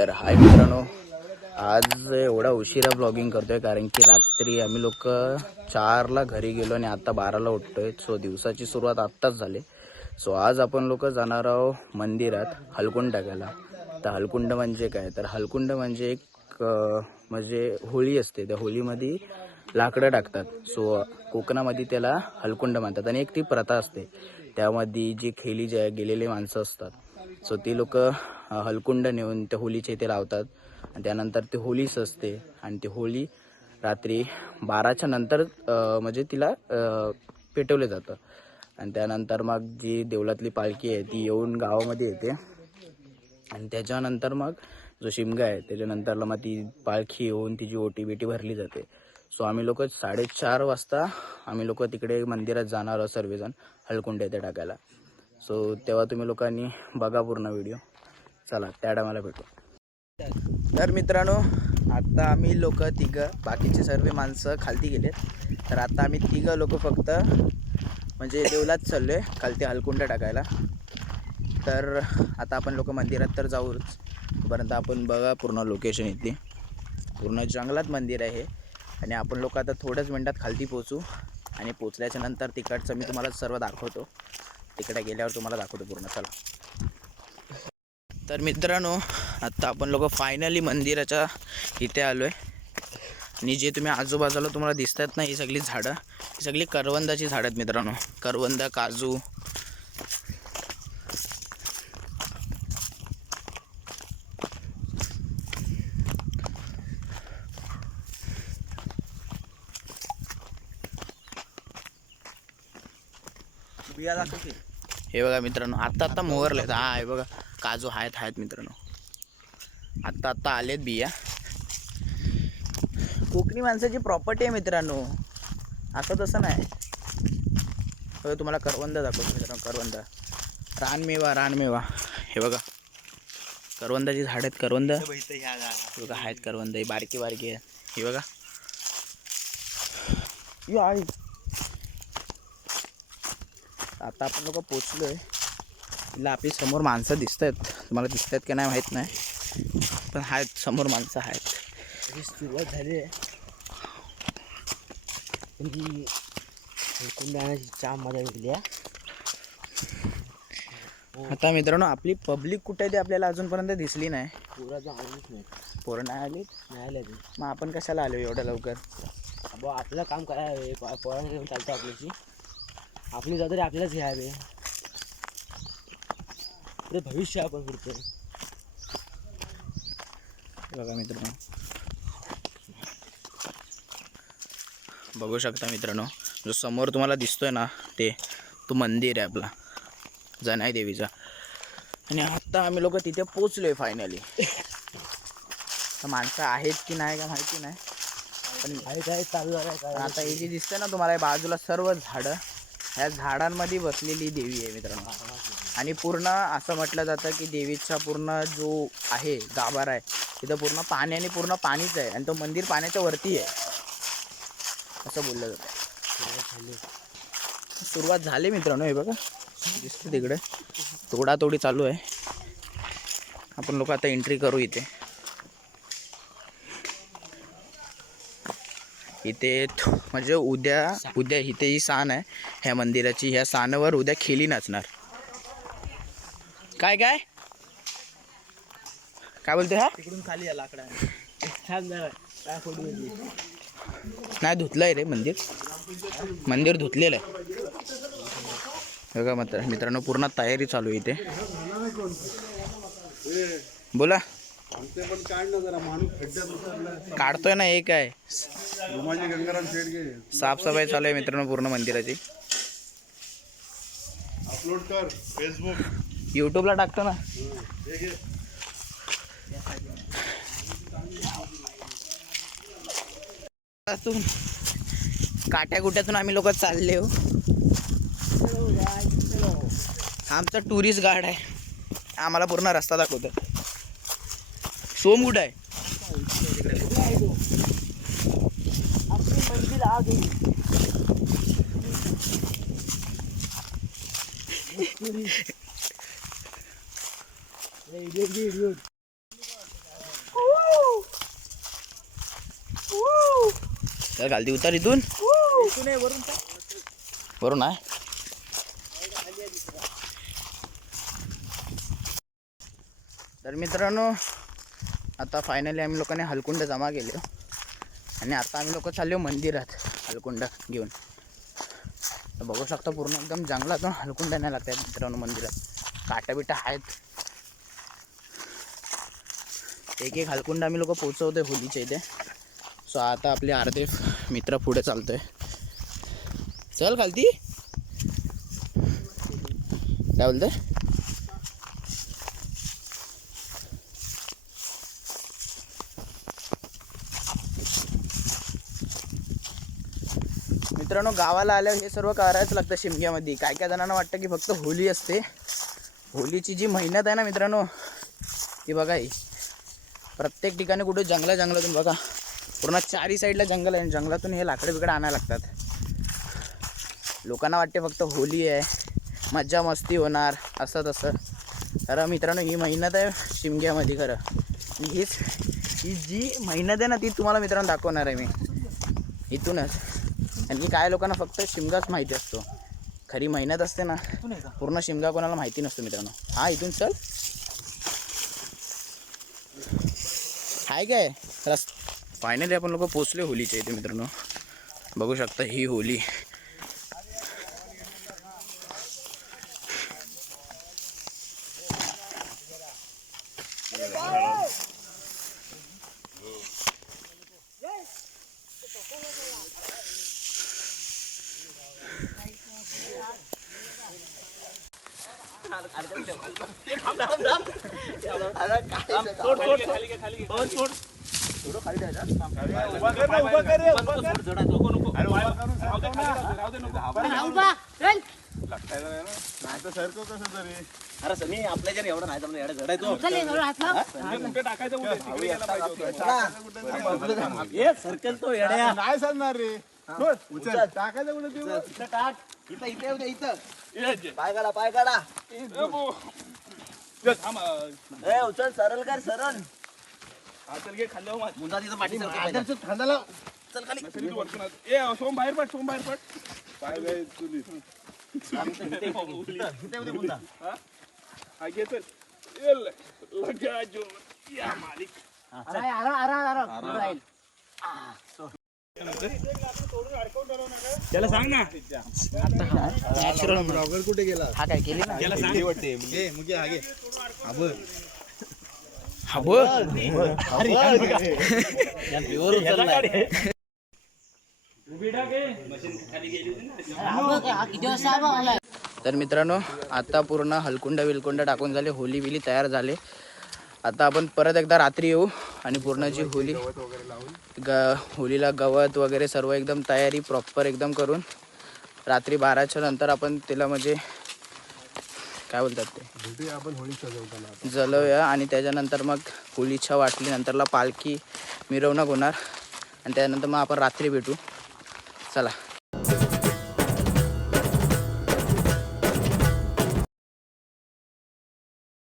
तर हाय मित्रांनो, आज एवढा उशिरा ब्लॉगिंग करतोय कारण की रात्री आम्ही लोक 4ला घरी गेलो आणि आता 12ला उठतोय. सो दिवसाची सुरुवात आत्ताच झाली. सो आज आपण लोक जाणार आहोत मंदिरात हलकुंड टाकायला. तर हलकुंड म्हणजे काय, तर हलकुंड म्हणजे एक म्हणजे होळी असते. त्या होळीमध्ये लाकडं टाकतात. सो कोकणामध्ये त्याला हलकुंड म्हणतात आणि एक ती प्रथा असते. त्यामध्ये जी खेळली गेलेली माणसं असतात, सो ती लोक हलकुंड नेऊन त्या होळीच्या इथे लावतात आणि त्यानंतर ती होळी सजते आणि ती होळी रात्री 12च्या नंतर म्हणजे तिला पेटवलं जातं आणि त्यानंतर मग जी देवळातली पालखी आहे ती येऊन गावामध्ये येते आणि त्याच्यानंतर मग जो शिमगा आहे त्याच्यानंतरला मग ती पालखी येऊन तिची ओटी बिटी भरली जाते. सो आम्ही लोक 4:30 वाजता आम्ही लोक तिकडे मंदिरात जाणार आहोत सर्वजण हलकुंड येथे टाकायला. सो तेव्हा तुम्ही लोकांनी बघा पूर्ण व्हिडिओ. चला त्या टायमाला भेटू. तर मित्रांनो, आता आम्ही लोक तिघं, बाकीचे सर्व माणसं खालती गेलेत. तर आता आम्ही तिघं लोक फक्त म्हणजे देवलात चाललो आहे खालती हलकुंड टाकायला. तर आता आपण लोक मंदिरात तर जाऊच, तोपर्यंत आपण बघा पूर्ण लोकेशन इथली. पूर्ण जंगलात मंदिर आहे आणि आपण लोक आता थोड्याच मिनटात खालती पोहोचू आणि पोचल्याच्या नंतर तिकडचं मी तुम्हाला सर्व दाखवतो. तिकडे गेल्यावर तुम्हाला दाखवतो पूर्ण. चला. तर मित्रांनो, आता आपण लोक फायनली मंदिराच्या इथे आलो आहे आणि जे तुम्ही आजूबाजूला तुम्हाला दिसतात ना, ही सगळी झाडं, ही सगळी करवंदाची झाडं आहेत मित्रांनो. करवंद, काजू. बिया दाखवते. हे बघा मित्रांनो, आत्ता मोहरलेत. हा हे बघा, काजू आहेत मित्रांनो. आत्ता आलेत बिया. कोकणी माणसाची प्रॉपर्टी आहे मित्रांनो, असं तसं नाही. तुम्हाला करवंद दाखवतो मित्रांनो. करवंद, रानमेवा. हे बघा करवंदाची झाड आहेत. करवंद बघा आहेत, करवंद बारकी आहेत. हे बघा, आता आपण लोक पोचलोय. तिला आपली समोर माणसं दिसत आहेत. तुम्हाला दिसत आहेत की नाही माहीत नाही, पण आहेत समोर माणसं आहेत. सुरुवात झाली आहे. चहा मध्ये भेटली. आता मित्रांनो, आपली पब्लिक कुठे आहे ते आपल्याला अजूनपर्यंत दिसली नाही. पोरं नाही आली. मग आपण कशाला आलो एवढ्या लवकर? आपलं काम करायला पोरांना घेऊन चालतो. आपली जबाबदारी आपल्यालाच घ्यावी. पुढे भविष्य आपण पुढचं. बघा मित्रांनो, बघू शकता मित्रांनो, जो समोर तुम्हाला दिसतोय ना, तो मंदिर आहे आपला जनाई देवीचा. आणि आता आम्ही लोक तिथे पोचलोय फायनली. माणसं आहेत की नाही का माहिती नाही, पण काय चालू आहे. आता हे जे दिसतंय ना तुम्हाला बाजूला सर्व झाडं, ह्या झाडांमध्ये बसलेली देवी आहे मित्रांनो. आणि पूर्ण असं म्हटलं जातं की देवीचा पूर्ण जो आहे गाभारा आहे तिथं पूर्ण पाण्याने पूर्ण पाणीच आहे आणि तो मंदिर पाण्याच्या वरती आहे असं बोललं जातं. सुरुवात झाली मित्रांनो. हे बघा दिसतं तिकडे तोडातोडी चालू आहे. आपण लोक आता एंट्री करू इथे. म्हणजे उद्या इथे ही सान आहे ह्या मंदिराची. ह्या सानावर उद्या खेळी नाचणार. काय बोलते? हा तिकडून खाली या लाकडा काय फोटो नाही धुतलंय रे मंदिर धुतलेलं आहे. बघा मित्रांनो, पूर्ण तयारी चालू आहे इथे. बोला. काढतोय ना, एक आहे साफसफाई चालू आहे मित्रांनो पूर्ण मंदिराची. अपलोड कर फेसबुक यूट्यूबला टाकतो ना. काट्याकुट्यातून आम्ही लोक चालले हो. आमचा टुरिस्ट गार्ड आहे, आम्हाला पूर्ण रस्ता दाखवतो. सोम कुठं आहे? चल घालती उतर इथून वरून आहे. तर मित्रांनो आता फायनली आम्ही लोकांनी हलकुंड जमा केले आणि आता आम्ही लोक चाललो मंदिरात हलकुंड घेऊन. तर बघू शकता पूर्ण एकदम जंगलातून हलकुंड नाही लागतात मित्रांनो. मंदिरात काटा बिटा आहेत. एक एक हलकुंड आम्ही लोक पोचवतोय होलीच्या इथे. सो आता आपले अर्धे मित्र पुढे चालतोय. चल खालती काय बोलतोय. मित्रांनो गावाला आल्यावर हे सर्व करायचं लागतं शिमग्यामध्ये. काय काय जणांना वाटतं की फक्त होली असते. होलीची जी मेहनत आहे ना मित्रांनो ती बघा. ही प्रत्येक ठिकाणी कुठे जंगलातून बघा पूर्ण चारी साईडला जंगल आहे. जंगलातून हे लाकडे बिकडे आणायला लागतात. लोकांना वाटते फक्त होली आहे मज्जा मस्ती होणार असं तसं. खरं मित्रांनो ही मेहनत आहे शिमग्यामध्ये खरं. ही जी मेहनत आहे ना ती तुम्हाला मित्रांनो दाखवणार आहे मी इथूनच. आणखी काय लोकांना फक्त शिमगाच माहिती असतो. खरी मेहनत असते ना पूर्ण शिमगा कोणाला माहिती नसतो मित्रांनो. हा इथून चल हाय काय फायनली आपण लोक पोचले होलीच्या इथे मित्रांनो. बघू शकता ही होली. अरे सनी आपल्या एवढं नाही जमलं एवढं झडायचो सर्कल तो येड्या नाही चालणार रे. टाकायचं कुठे टाक इथं इथे इथं पाय काढा उचल सरळ कर सरळ. मुंजा तिथं पाठी खांद्याला चल खाली सोम बाहेर पड पाय तुली मुंजा त्याला सांग ना नॅचरल ब्लॉगर कुठे गेला. हा काय केली ना त्याला सांग वाटते मुगे आगे तर मित्रांनो आता पूर्ण हलकुंड विलकुंड टाकून झाले. होली बिली तयार झाले. आता आपण परत एकदा रात्री येऊ आणि पूर्ण जी होली होलीला गवत वगैरे सर्व एकदम तयारी प्रॉपर एकदम करून रात्री 12च्या नंतर आपण तिला म्हणजे काय बोलतात ते आपण होळी सजवताना जलवूया. आणि त्याच्यानंतर मग होळीच्या वाटलीनंतरला पालखी मिरवणूक होणार आणि त्यानंतर मग आपण रात्री भेटू. चला.